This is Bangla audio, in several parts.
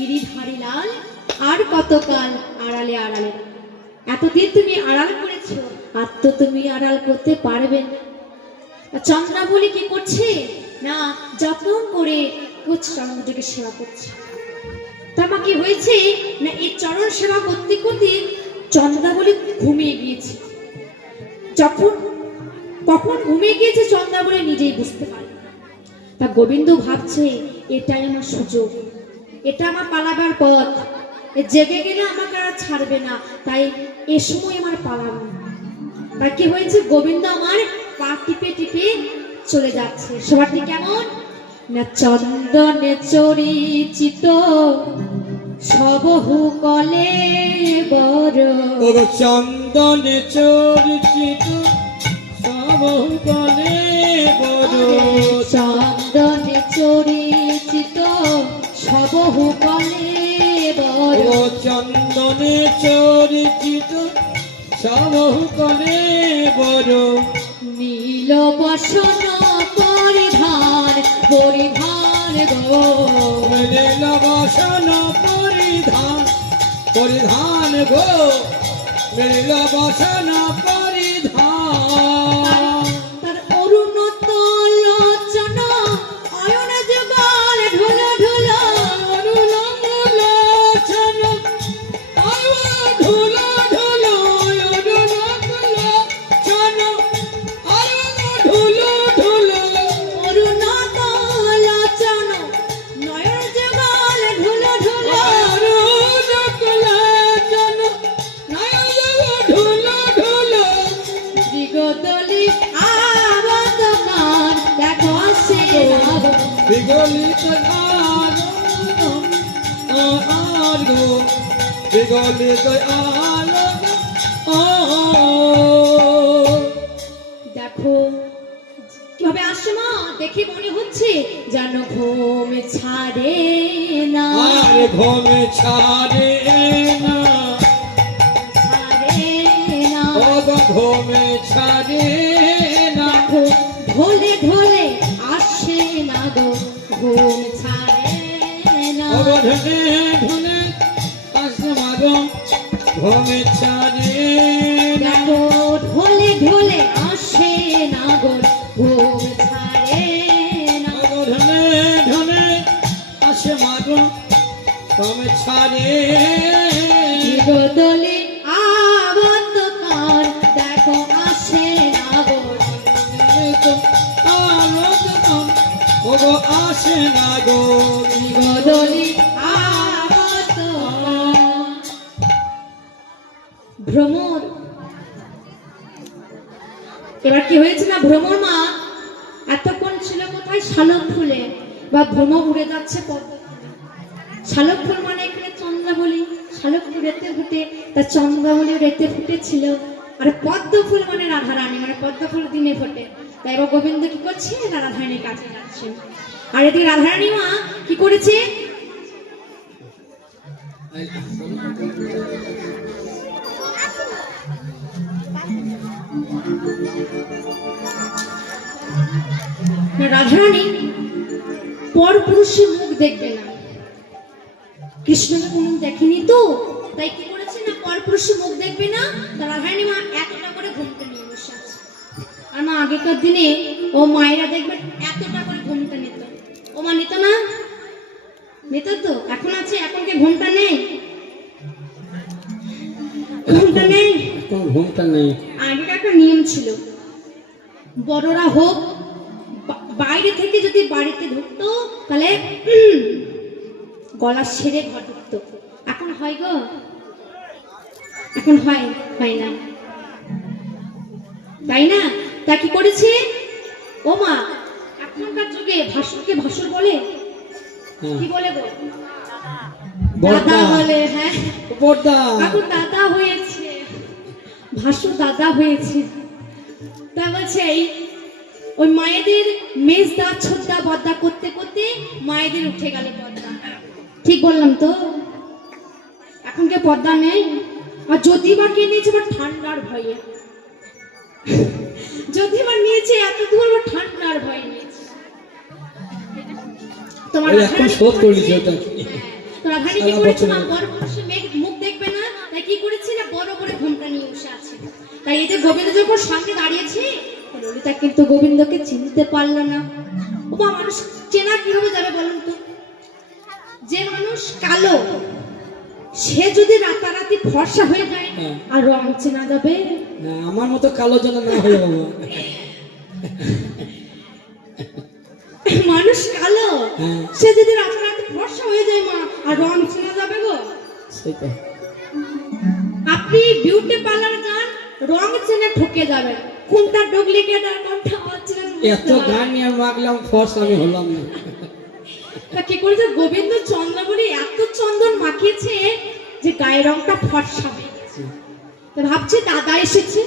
গিরিধারী লাল আর কতকাল আড়ালে আড়ালে। এতদিন তুমি আড়াল করেছো, আর তো তুমি আড়াল করতে পারবে না। চন্দ্রাবলী কি করছে না, যত্ন করে চরণকে সেবা করছে। তারপর কি হয়েছে না, এই চরণ সেবা করতে করতে চন্দ্রাবলী ঘুমিয়ে গিয়েছে। যখন কখন ঘুমিয়ে গিয়েছে চন্দ্রাবলী নিজেই বুঝতে পারে। তা গোবিন্দ ভাবছে এটাই আমার সুযোগ, এটা আমার পালাবার পথ। জেগে গেলে আমাকে আর ছাড়বে না, তাই এ সময় আমার পালানো। তাই কি হয়েছে, গোবিন্দ আমার পা টিপে টিপে চলে যাচ্ছে। সবারটি কেমন না, চন্দনে চরিচিত সবহু কলে বড়। চন্দনে চরিচিত সবহু কলে বড়। চন্দনে চরিচিত সবহু কলে বড়। চন্দনে চরিচিত সবহু কলে বড়। নীল বসন পরিধান পরিধান গো। নীল বসন পরিধান পরিধান গো। নীল বসন পরিধান। তার অরুণত লোচন অয়ন যুগল ঢোল ঢোল। অরুণ লোচন অয়ন ঢোল ঢোল। অরুণ লোচন অয়ন ঢোল ঢোল। অরুণত লোচন নয়ন যুগল ঢোল ঢোল। অরুণ লোচন নয়ন ঢোল ঢোল। দিগদলি আবত কান দেখো সে নাগ। বিগলিত আলো বিগলিত আলো। দেখো কিভাবে আসছে মা, দেখে মনে হচ্ছে যেন ঘুম ছাড়ে না। আর ঘুম ছাড়ে না। ছাড়ে না। ঘুম ছাড়ে না। দেখো ঢোলে ঢোলে আসে না গো, ঘুম ছাড়ে না। ঢুনে ঢুনে আসে মাগো ঘুম ছাড়ে না। দেখো ঢোলে ঢোলে আসে না গো, ঘুম ছাড়ে না। ঢুনে ঢুনে আসে মাগো ঘুম ছাড়ে। দিগদলি আবত কান দেখো আসে না গো। ওগো আসে না গো। দিগদলি আবত কান। ভ্রমর এবার কি হয়েছে না, ভ্রমর মা এতক্ষণ ছিল কোথায়, শালক ফুলে বা ভ্রমর উড়ে যাচ্ছে পদ্ম ফুলে। শালক ফুল মানে এখানে চন্দ্রাবলী, শালক ফুল রেতে ফুটে, তা চন্দ্রাবলী রেতে ফুটেছিল। আর পদ্ম ফুল মানে রাধারানী, মানে পদ্ম ফুল দিনে ফোটে। তাই এবার গোবিন্দ কি করছে না, রাধারানীর কাছে যাচ্ছে। আর এদিকে রাধারানী মা কি করেছে, রাধারানী পর পুরুষের মুখ দেখবে না। কৃষ্ণকে কোনো দেখেনি তো, তাই কি করেছে না, পর পুরুষের মুখ দেখবে না। তা রাধারানী মা এতটা করে ঘুমটা নিয়ে বসে আছে। আর মা আগেকার দিনে ও মায়েরা দেখবে এতটা করে ঘুমটা নিত। ও মা নিত না, নিত তো। এখন আছে, এখন কি ঘুমটা নেই, ঘুমটা নেই। ঘুমটা নেই। আগেকার একটা নিয়ম ছিল, বড়রা হোক বাইরে থেকে যদি বাড়িতে ঢুকতো তাহলে গলা ছেড়ে ঘর ঢুকতো। এখন হয় গো, এখন হয় হয় না, তাই না? তা কি করেছে ও মা, এখনকার যুগে ভাসুরকে ভাসুর বলে, কি বলে গো, দাদা বলে। হ্যাঁ এখন দাদা হয়েছে, ভাসুর দাদা হয়েছে। তা বলছে ওই মায়েদের মেজদা ছোটদা বদ্দা করতে করতে মায়েদের উঠে গেল পর্দা। ঠিক বললাম তো? এখন কে পর্দা নেই। আর যদি বা কে নিয়েছে ঠান্ডার ভয়ে, যদি বা নিয়েছে এত দূর ঠান্ডার ভয়ে নিয়েছে। তোমার এখন শোধ করে দিয়েছে ওটা। তো রাধারানী কি করেছে মা, বড় মানুষের মুখ দেখবে না, তাই কি করেছে না বড় করে ঘোমটা নিয়ে বসে আছে। তাই এই যে গোবিন্দ যখন সামনে দাঁড়িয়েছে, ললিতা কিন্তু গোবিন্দকে চিনতে পারলো না। ও মা, মানুষ চেনা কিভাবে যাবে বলুন তো? যে মানুষ কালো সে যদি রাতারাতি ফর্সা হয়ে যায় আর রং চেনা যাবে? আমার মতো কালো যেন না হয়ে বাবা। মানুষ কালো সে যদি রাতারাতি ফর্সা হয়ে যায় মা, আর রং চেনা যাবে গো? সেটা আপনি বিউটি পার্লারে যান, রং চেনে ঠকে যাবেন, কোনটা ডুপ্লিকেট আর কোনটা অরিজিনাল। এত গান নিয়ে মাগলাম, ফর্স আমি হলাম না। তা কি করেছে গোবিন্দ চন্দ্রাবলী এত চন্দন মাখিয়েছে যে গায়ের রংটা ফর্সা হয়ে গেছে। তা ভাবছে দাদা এসেছে।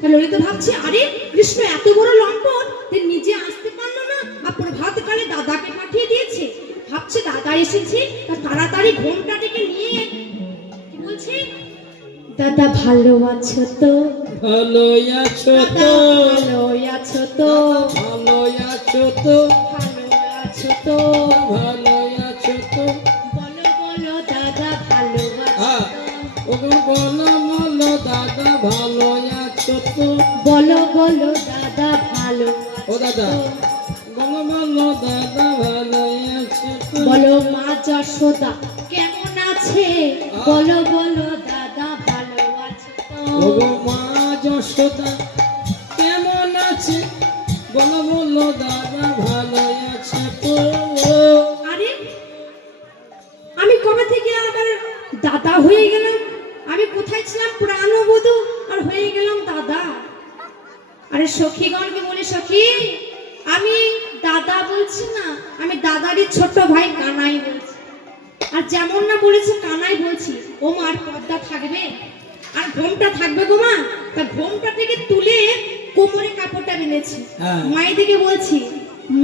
তা ললিতা ভাবছে আরে কৃষ্ণ এত বড় লম্পট, যে নিজে আসতে পারলো না আর প্রভাতকালে দাদাকে পাঠিয়ে দিয়েছে। ভাবছে দাদা এসেছে, তা তাড়াতাড়ি ঘোমটাটিকে নিয়ে কি বলছে, দাদা ভালো আছো তো? ভালো আছো তো? ভালো আছো তো? ভালো আছো তো? ভালো আছো তো? ভালো আছো তো? বলো বলো দাদা ভালো আছো তো? ওগো বলো বলো দাদা ভালো আছো তো? বলো বলো দাদা ভালো ও দাদা বলো বলো দাদা ভালো আছো তো? বলো মা যশোদা কেমন আছে? বলো বলো দাদা ভালো আছে তো? ওগো মা যশোদা কেমন আছে? বলো বলো দাদা ভালো আছে তো? আরে আমি কবে থেকে আবার দাদা হয়ে গেলাম? আমি কোথায় ছিলাম প্রাণবধূ আর হয়ে গেলাম দাদা? আরে সখীগণকে বলি সখী, আমি দাদা বলছি না, আমি দাদারই ছোট ভাই কানাই বলছি। আর যেমন না বলেছে কানাই বলছি। ও মার পর্দা থাকবে আর ঘোমটা থাকবে গো মা। তা ঘোমটা থেকে তুলে কোমরে কাপড়টা বেঁধেছি। হ্যাঁ। মায়েদিকে বলছি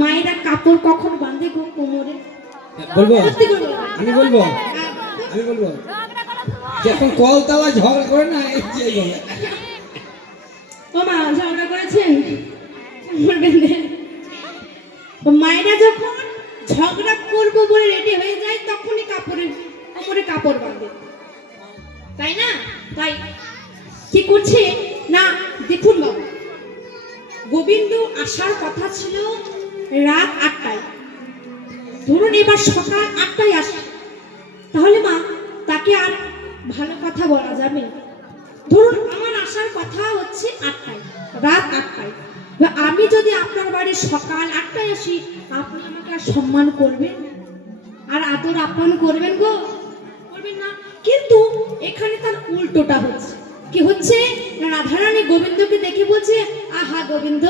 মায়েরা কাপড় কখন বাঁধে গো কোমরে? বলবো সত্যি করে বলো। আমি বলবো হ্যাঁ, আমি বলবো যখন কলতলা ঝগড়া করে না এই যে এইভাবে। ও মা ঝগড়া করেছেন? মায়েরা যখন ঝগড়া করবো বলে রেডি হয়ে যায় তখনই কোমরে কাপড় বাঁধে, তাই না? তাই কি করছে না দেখুন বাবু, গোবিন্দ আসার কথা ছিল রাত 8টায়, ধরুন এবার সকাল 8টায় আসে, তাহলে মা তাকে আর ভালো কথা বলা যাবে? ধরুন আমার আসার কথা হচ্ছে 8টায়, রাত 8টায়, আমি যদি আপনার বাড়ি সকাল 8টায় আসি, আপনি আমাকে আর সম্মান করবেন আর আদর আপ্যায়ন করবেন গো? করবেন না। কিন্তু এখানে তার উল্টোটা হচ্ছে। কি হচ্ছে না, রাধারানী গোবিন্দকে দেখে বলছে আহা গোবিন্দ,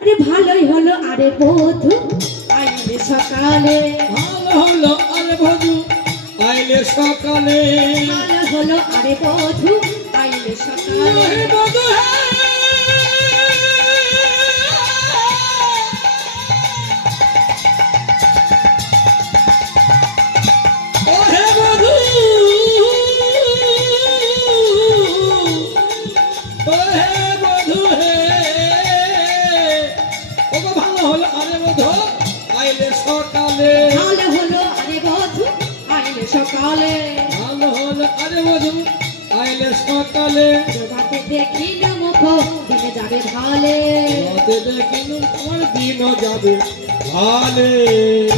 আরে ভালোই হলো আরে বধূ আইলে সকালে, ভালো হলো আরে বধূ আইলে সকালে, ভালো হলো আরে বধূ আইলে সকালে। আরে বধূ সকালে, ভালো হলো আরে বধূ আইলে সকালে, ভালো হলো আরে বধূ আইলে সকালে, প্রভাতে দেখিল মুখ দিনে যাবে ভালে, রাতে দেখিল তোমার দিনও যাবে ভালে,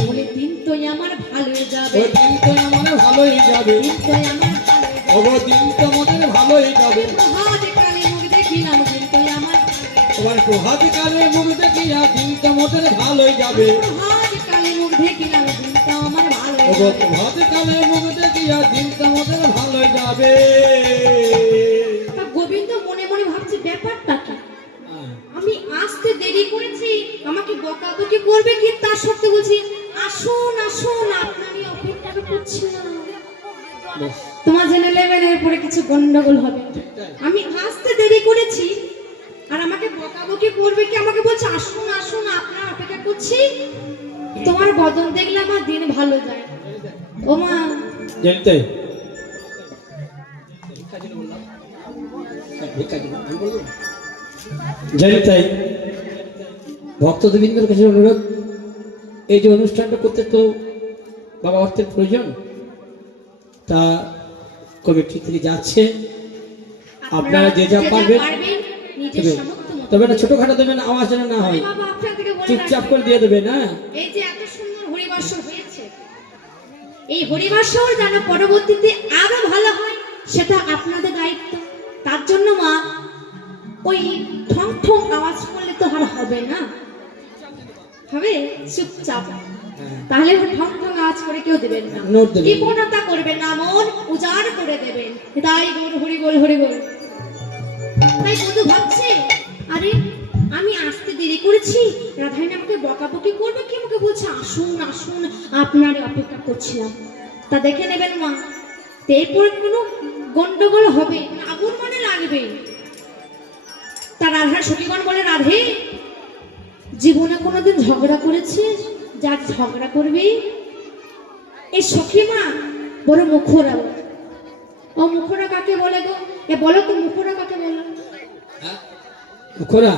বলে দিন তো আমার ভালোই যাবে, ওই দিন তো আমার ভালোই যাবে, দিন তো আমার ভালোই যাবে, ওগো দিন তো আমাদের ভালোই যাবে, প্রভাতে কালে মুখ দেখিলাম দিন তো আমার ভালোই তোমার প্রভাত কালে মুখ দেখিয়া দিন তো আমাদের ভালোই যাবে, যাবে, প্রভাতে কালে মুখ দেখিলাম দিন তো আমার ভালোই ওগো যাবে। প্রভাত কালে মুখ দেখিয়া দিন তো আমাদের ভালোই যাবে। তা গোবিন্দ মনে মনে ভাবছে ব্যাপারটা কি, আমি আসতে দেরি করেছি, আমাকে বকাবকি করবে কি, তার সত্ত্বেও বলছি আসুন আসুন আপনারই অপেক্ষা করছি না। বেশ, তোমার জেনে নেবেন এরপরে কিছু গন্ডগোল হবে। আমি আসতে দেরি করেছি আর আমাকে বকাবকি করবে কি, আমাকে বলছে আসুন আসুন আপনার অপেক্ষা করছি। তোমার বদন দেখলে আমার দিন ভালো যায়। ও মা জানতে জানি তাই ভক্তদেবীন্দ্রের কাছে অনুরোধ, এই যে অনুষ্ঠানটা করতে তো বাবা অর্থের প্রয়োজন, তা কমিটি থেকে যাচ্ছে, আপনারা যে যা পারবেন নিজের দেবেন। সামর্থ্য মতো তবে না ছোটখাটো দেবেন, আওয়াজ যেন না হয়, বাবা আপনার থেকে বলে চুপচাপ রাখি, করে দিয়ে দেবেন। হ্যাঁ, এই যে এত সুন্দর হরিবাসর হয়েছে, এই হরিবাসর যেন পরবর্তীতে আরো ভালো হয় সেটা আপনাদের দায়িত্ব। তার জন্য মা ওই ঠং ঠং আওয়াজ করলে তো আর হবে না, হবে চুপচাপ, তাহলে ওই ঠং ঠং আওয়াজ করে কেউ দেবেন না, নোট দেবেন। কৃপণতা করবেন না, মন উজাড় করে দেবেন। তাই গৌর হরি বল হরি বল। তাই বন্ধু ভাবছে, আরে আমি আসতে দেরি করেছি, রাধারানী আমাকে বকাবকি করবে, কি আমাকে বলছে আসুন আসুন আপনারই অপেক্ষা করছিলাম। তা দেখে নেবেন মা, তো এরপর কোনো গন্ডগোল হবে, আগুন মনে লাগবে। তা রাধার সখীগণ বলে, রাধে জীবনে কোনোদিন ঝগড়া করেছিস যার ঝগড়া করবি? এই সখী মা বড় মুখরা। ও মুখরা কাকে বলে গো? এ বলো তো মুখরা কাকে বলো? মুখরা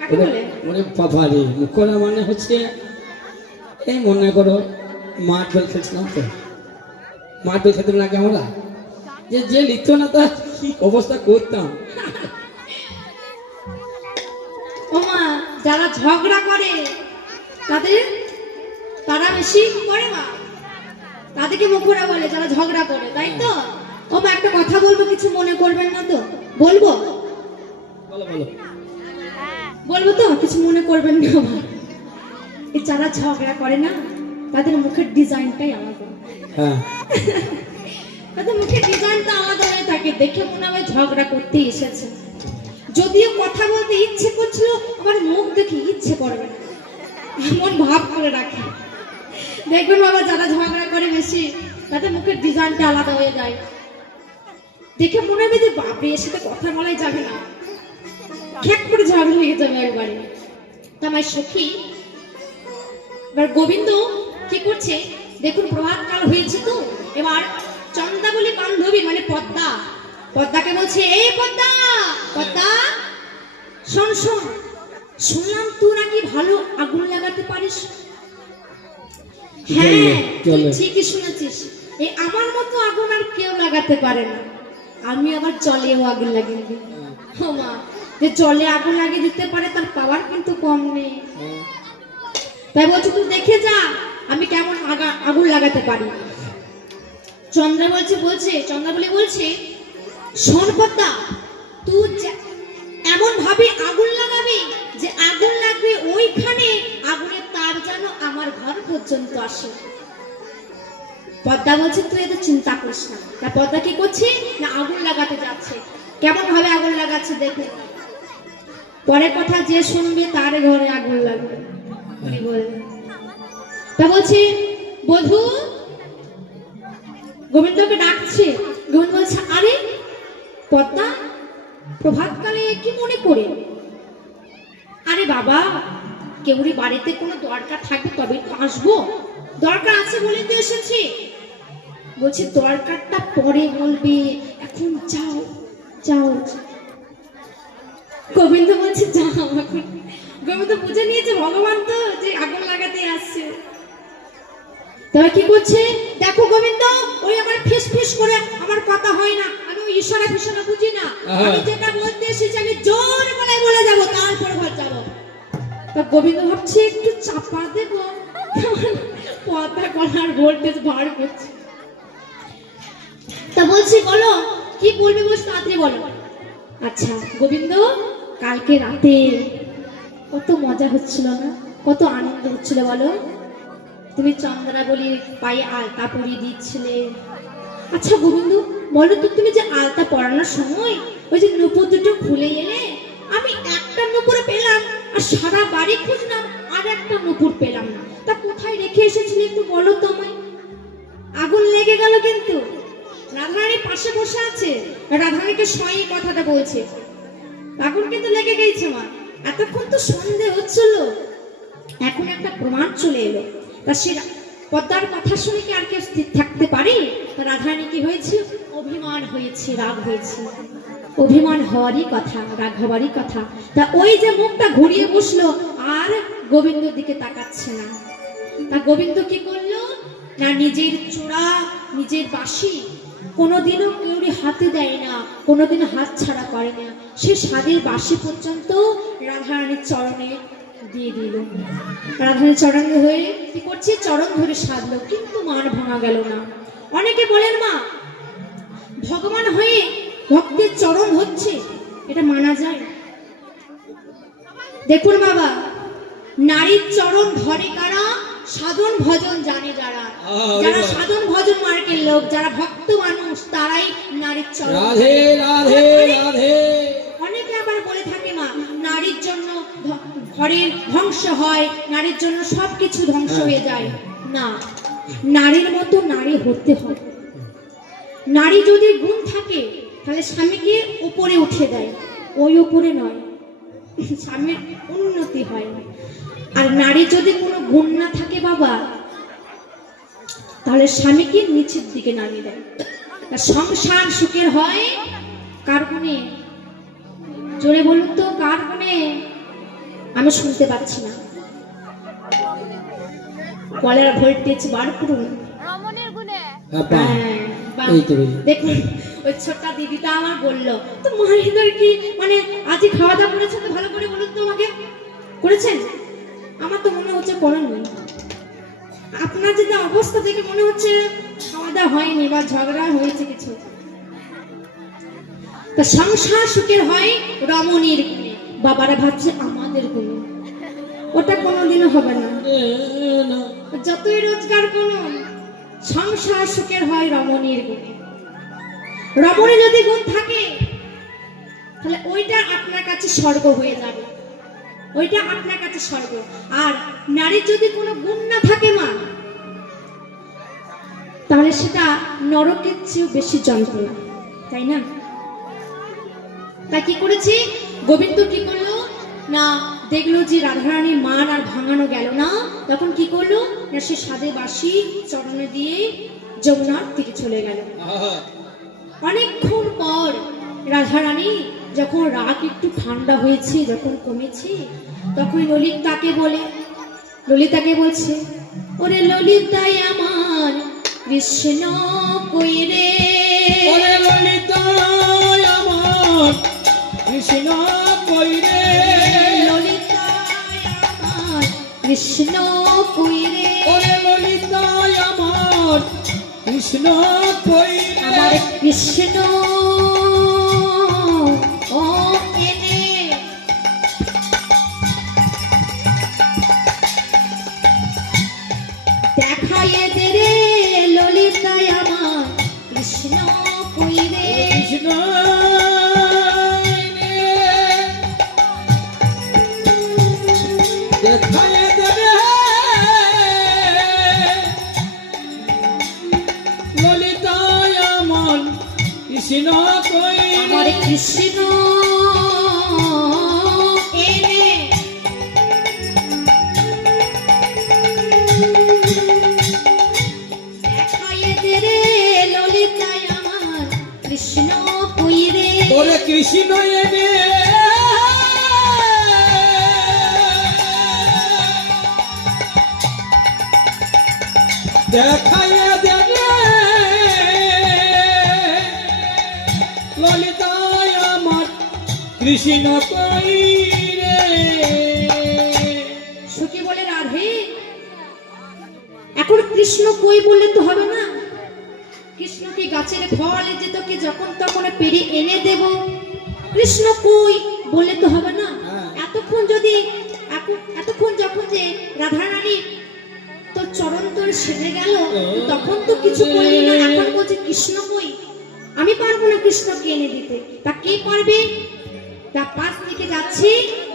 কাকে বলে? মানে বাবা রে, মুখরা মানে হচ্ছে এই মনে করো মাঠ বল খেলছিলাম তো, মাঠ বল খেতে লাগে আমরা, যে যে লিখতো না তার কি অবস্থা করতাম। ও মা, যারা ঝগড়া করে তারা বেশি করে মা, তাদেরকে মুখরা বলে যারা ঝগড়া করে, তাই তো? ও মা একটা কথা বলবো, কিছু মনে করবেন না তো? বলবো বলো বলো। বলবো তো, কিছু মনে করবেন না মা। এই যারা ঝগড়া করে না তাদের মুখের ডিজাইনটাই আলাদা, হ্যাঁ, তাদের মুখের ডিজাইনটা আলাদা হয়ে থাকে, দেখে মনে হয় ঝগড়া করতে এসেছে। যদিও কথা বলতে ইচ্ছে করছিল, আমার মুখ দেখে ইচ্ছে করবে না, এমন ভাব করে রাখে। দেখবেন বাবা, যারা ঝগড়া করে বেশি তাদের মুখের ডিজাইনটা আলাদা হয়ে যায়, দেখে মনে হবে যে বাপরে এর সাথে কথা বলাই যাবে না, খ্যাক করে ঝগড়া লেগে যাবে একবারে। তা আমার সখী এবার গোবিন্দ কি করছে দেখুন, প্রভাত কাল হয়েছে তো, এবার চন্দ্রাবলী বান্ধবী মানে পদ্মা, পদ্মাকে বলছে, এই পদ্মা, পদ্মা শোন শোন, শুনলাম তুই নাকি ভালো আগুন লাগাতে পারিস। হ্যাঁ তুই ঠিকই শুনেছিস, এই আমার মতো আগুন আর কেউ লাগাতে পারে না, আমি আবার জলেও আগুন লাগিয়ে দিই। ও মা, যে জলে আগুন লাগিয়ে দিতে পারে তার পাওয়ার কিন্তু কম নেই। তাই বলছি তুই দেখে যা আমি কেমন আগুন লাগাতে পারি। চন্দ্রা চন্দ্রাবলী বলছে, শোন পদ্মা, তুই এমন ভাবে আগুন লাগাবি যে আগুন লাগবে ওইখানে, আগুনের তার যেন আমার ঘর পর্যন্ত আসে। পদ্মা বলছে, তুই এত চিন্তা করিস না। তা পদ্মা কি করছে না, আগুন লাগাতে যাচ্ছে। কেমন ভাবে আগুন লাগাচ্ছে দেখুন, পরের কথা যে শুনবে তার ঘরে আগুন লাগবে। তা বলছে, বধূ, গোবিন্দকে ডাকছে। গোবিন্দ বলছে, আরে পদ্মা প্রভাতকালে কি মনে করে? আরে বাবা, কেউরি বাড়িতে কোনো দরকার থাকবে তবে তো আসবো, দরকার আছে বলে তো এসেছি। বলছে দরকারটা পরে বলবে, এখন যাও যাও। গোবিন্দ বলছে যাও এখন। গোবিন্দ বুঝে নিয়েছে ভগবান তো যে আগুন লাগাতে আসছে। তবে কি করছে দেখো গোবিন্দ, ওই আমার ফিস ফিস করে আমার কথা হয় না, আমি ওই ইশারা ফিশারা বুঝি না, আমি যেটা বলতে এসেছি আমি জোর গলায় বলে যাবো, তারপর ঘর যাবো। তা গোবিন্দ ভাবছে একটু চাপা দেবো, পদ্মা গলার ভোল্টেজ বাড় করছে। তা বলছি বলো কি বলবে, বলছি তাড়াতাড়ি বলো। আচ্ছা গোবিন্দ, কালকে রাতে কত মজা হচ্ছিল না, কত আনন্দ হচ্ছিল বলো, তুমি চন্দ্রাবলীর পায়ে আলতা পরিয়ে দিচ্ছিলে। আচ্ছা গোবিন্দ বলো তো, তুমি যে আলতা পরানোর সময় ওই যে নূপুর দুটো খুলে এলে, আমি একটা নূপুর পেলাম আর সারা বাড়ি খুঁজলাম আর একটা নূপুর পেলাম না, তা কোথায় রেখে এসেছিলে একটু বলো তো আমায়। আগুন লেগে গেল, কিন্তু রাধারানী পাশে বসে আছে, রাধারানীকে স্বয়ং কথাটা বলছে, আগুন কিন্তু লেগে গেছে মা। এতক্ষণ তো সন্দেহ হচ্ছিল, এখন একটা প্রমাণ চলে এলো। তা সে পদ্মার কথা শুনে কি আর কেউ স্থির থাকতে পারে? রাধারানী কি হয়েছে, অভিমান হয়েছে, রাগ হয়েছে। অভিমান হওয়ারই কথা, রাগ হওয়ারই কথা। তা ওই যে মুখটা ঘুরিয়ে বসলো আর গোবিন্দর দিকে তাকাচ্ছে না। তা গোবিন্দ কি করলো না, নিজের চূড়া নিজের বাঁশি কোনোদিনও কেউরি হাতে দেয় না, কোনোদিন হাত ছাড়া করে না। সে স্বাদের বাঁশি পর্যন্ত রাধারানীর চরণে দিয়ে দিল। রাধারানীর চরণে হয়ে কি করছে, চরণ ধরে সাধলো, কিন্তু মান ভাঙা গেল না। অনেকে বলেন মা, ভগবান হয়ে ভক্তের চরণ হচ্ছে, এটা মানা যায়? দেখুন বাবা, নারীর চরণ ধরে কারা? সাধন ভজন জানে যারা। যারা সাধন ভজন মার্কের লোক, যারা ভক্ত মানুষ, তারাই নারীর চরণ। রাধে রাধে রাধে। অনেকে আবার বলে থাকে মা, নারীর জন্য ঘরের ধ্বংস হয়, নারীর জন্য সবকিছু ধ্বংস হয়ে যায়। না, নারীর মতো নারী হতে হবে। নারী যদি গুণ থাকে তাহলে স্বামীকে উপরে উঠে দেয়, ওই উপরে নয়, স্বামীর উন্নতি হয়। আর নারী যদি কোনো গুণ না থাকে বাবা, তাহলে স্বামীকে নিচের দিকে নামিয়ে দেয়। সংসার সুখের হয় কার গুণে? জোরে বলুন তো, কার গুণে? আমি শুনতে পাচ্ছি না। কলার ভোল্টেজ বার করুন। দেখুন, ওই ছোট্ট দিদিটা আমার বললো, তো মাহিদার কি মানে আজই খাওয়া দাওয়া করেছেন তো? ভালো করে বলুন তো আমাকে, করেছেন? আমার তো মনে হচ্ছে করেননি। আপনার যেটা অবস্থা দেখে মনে হচ্ছে খাওয়া দাওয়া হয়নি বা ঝগড়া হয়েছে কিছু। তা সংসার সুখের হয় রমণীর গুণে। বাবারা ভাবছে আমাদের গুণে, ওটা কোনোদিনও হবে না। যতই রোজগার করুন, সংসার সুখের হয় রমণীর গুণে। রমণী যদি গুণ থাকে তাহলে ওইটা আপনার কাছে স্বর্গ হয়ে যাবে, ওইটা আপনার কাছে স্বর্গ। আর নারীর যদি কোনো গুণ না থাকে মা, তাহলে সেটা নরকের চেয়েও বেশি যন্ত্রণা, তাই না? তাই কি করেছি, গোবিন্দ কি করলো না, দেখলো যে রাধারানীর মান আর ভাঙানো গেল না, তখন কি করলো না, সে সাধে বাঁশি চরণে দিয়ে যমুনার দিকে চলে গেল। অনেকক্ষণ পর রাধারানী যখন রাগ একটু ঠান্ডা হয়েছে, যখন কমেছে, তখন ললিতাকে বলে, ললিতাকে বলছে, ওরে ললিতাই আমার কৃষ্ণ কই রে, ওরে ললিতাই আমার কৃষ্ণ কই রে, ললিতাই আমার কৃষ্ণ কই রে, ওরে ললিতাই আমার কৃষ্ণ কই রে, আমার কৃষ্ণ ও এনে দেখাইয়ে দে রে, ললিতাই আমার কৃষ্ণ কই রে, কৃষ্ণ দেখায় দেবে ললিতাই আমার কৃষ্ণ কই আমার রে, কৃষ্ণ এনে দেখাইয়ে দে রে, ললিতাই আমার কৃষ্ণ কই রে, ওরে কৃষ্ণ এনে দেখায় দেবে ললিতাই আমার কৃষ্ণ কই রে। সখী বলে, রাধে এখন কৃষ্ণ কই বললে তো হবে না, কৃষ্ণ কি গাছের ফল যে তোকে যখন তখন পেরে এনে দেব, কৃষ্ণ কই বললে তো হবে না। এতক্ষণ যখন যে রাধারানী তোর চরণ তোর সেরে গেল, তখন তো কিছু করলি না, এখন বলছে কৃষ্ণ কই, আমি পারবো না কৃষ্ণকে এনে দিতে। তা কে পারবে? তা পাশ থেকে যাচ্ছে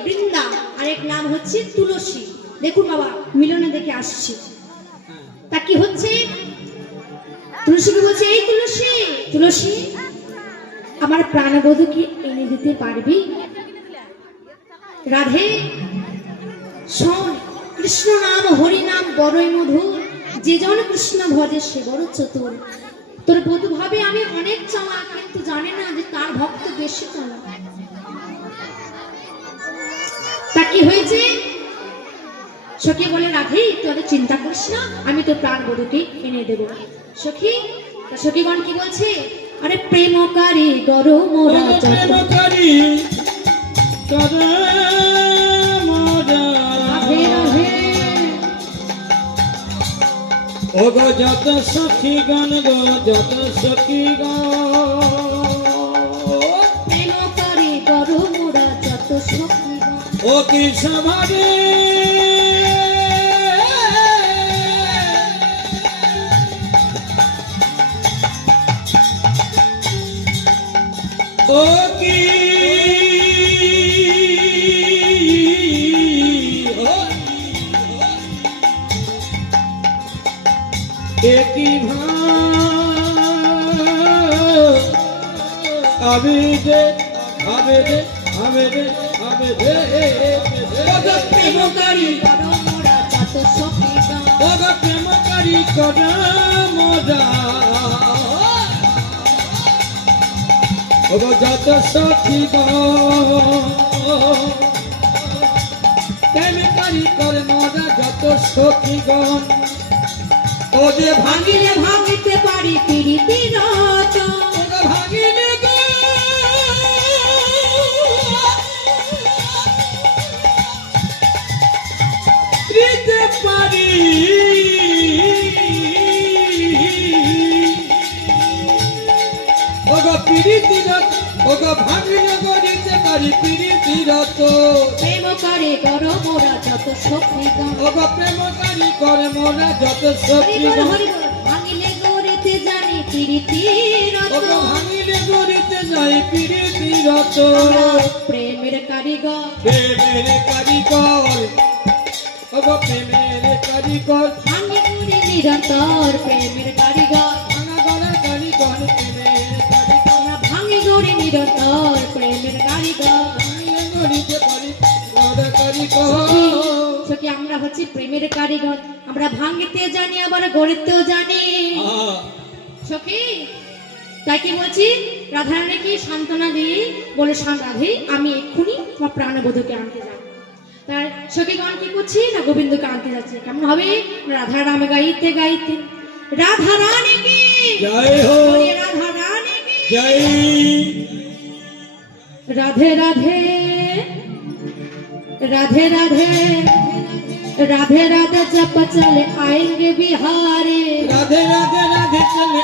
বৃন্দা, আরেক নাম হচ্ছে তুলসী। দেখুন বাবা, মিলনে দেখে আসছি। তা কি হচ্ছে, তুলসীকে বলছে, এই তুলসী, তুলসী আমার প্রাণবধূ কি এনে দিতে পারবি? রাধে শোন, কৃষ্ণ নাম হরি নাম বড়ই মধুর, যে জন কৃষ্ণ ভজে সে বড় চতুর। তোর বধূ ভাবে আমি অনেক চালাক, কিন্তু জানে না যে তার ভক্ত বেশি চালাক। তা কি হয়েছে? সখী বলে, রাধে তুই চিন্তা করিস না, আমি তোর প্রাণ বধূকে এনে দেবো। সখী তা সখীগণ কি বলছে? আরে প্রেমকারী গরো মোরা যত প্রেমকারী করে মোরা রাধে রাধে ও গো যত সখী গান গো যত সখী প্রেমকারী গরো মোরা যত সখীগণ ও কি সভারে ও কি একই আবে দে আবে দে আবে দে আবে দে প্রেমকারী গরো মোরা যত সখীগণ ও গো প্রেমকারী কর মোরা ও গো যত সখী প্রেমকারী করে মোরা যত সখীগণ ও যে ভাঙিলে ভাঙিতে পারি পিরিতি রত ভাগিলে গো দিতে পারি ও গো পিরিতি রত ও গো ভাগিলে গো দিতে পারি পিরিতি রত প্রেমকারী গরো মোরা যত সখীগণ ও গো প্রেমকারী করে মোরা যত সখী হরিবল হরিবল ভাঙিলে গড়িতে জানি পিরিতি রত ও গো ভাঙিলে গড়িতে যাই পিরিতি রত প্রেমের কারিগর প্রেমের কারিগর ও গো প্রেমের কারিগর ভাঙি গুড়ি নিরন্তর প্রেমের কারিগর ভাঙা গড়া কারিগর প্রেমের কারিগর আমরা ভাঙি গুড়ি নিরন্তর প্রেমের কারিগর ভাঙিলে গড়িতে পারি মোরা কারিগর সখী আমরা হচ্ছি প্রেমের কারিগর আমরা ভাঙিতে জানি আবার গড়িতেও জানি সখী তাই কি বলছি রাধারানী কি সান্ত্বনা দিই বলে রাধে আমি এক্ষুনি তোমার প্রাণবধূকে আনতে যাব তার সখীগণ কি করছি না গোবিন্দকে আনতে যাচ্ছে কেমন হবে রাধা রাম গাইতে গাইতে রাধা রানী কি জয় হো বলি রাধা রানী কি জয় রাধে রাধে राधे राधे राधे राधे जप चले आएंगे बिहारी राधे राधे राधे चले